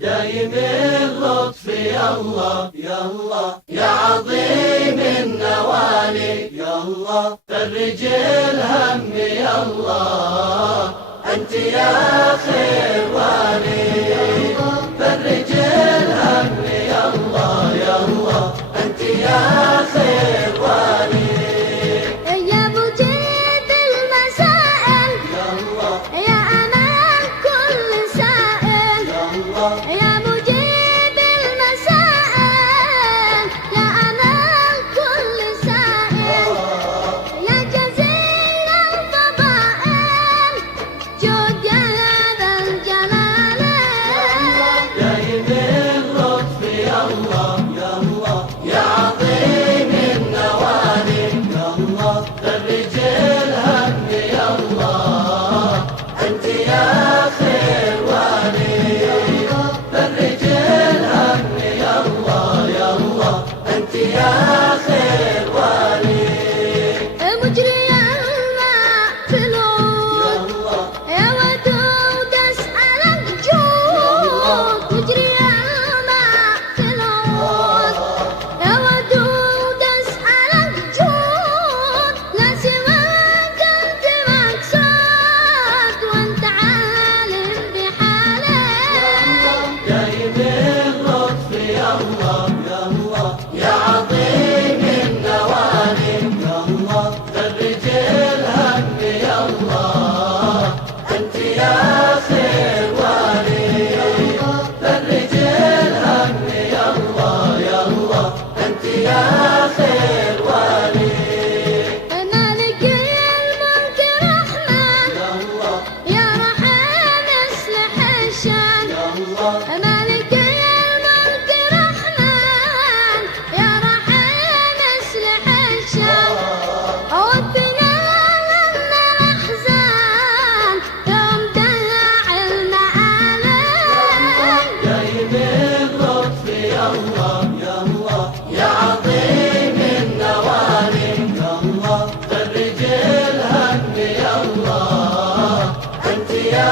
دايم اللطف يا الله يا الله، يا عظيم النوالي يا الله، فرج الهم يا الله، أنت يا خير والي، فرج الهم يا الله يا الله، أنت يا خير والي. يا مجيب المسائل يا الله يا أمان كل سائل، يا الله يا مجيب المسائل يا أمان كل سائل، يا جزيل الفضائل جود يا ذا الجلالين. دايم اللطف يا الله يا الله، يا عظيم النوالي يا الله، فرج الهم يا الله، أنت يا خير والي، فرج الهم يا الله يا الله، أنت يا خير والي. مجري الماء يا تلوث الله يا ودود اسأل الجود، مجري الماء تلوث يا ودود اسأل الجود، لا سواك انت مقصود وانت عالم بحالك. دايم اللطف يا الله يا الله، يا عظيم النوالي يا الله، فرج الهم يا الله، أنت يا خير والي، فرج الهم يا الله يا الله، أنت يا خير والي. مالك الملك رحمن يا الله يا رحيم اصلح الشان، يا الله مالك الملك رحمن يا رحيم اصلح الشان، وفنا لنا الأحزان يوم دلع المآلين. دايم اللطف يا الله يا الله، يا عظيم النوالي يا الله، فرج الهم يا الله، أنت يا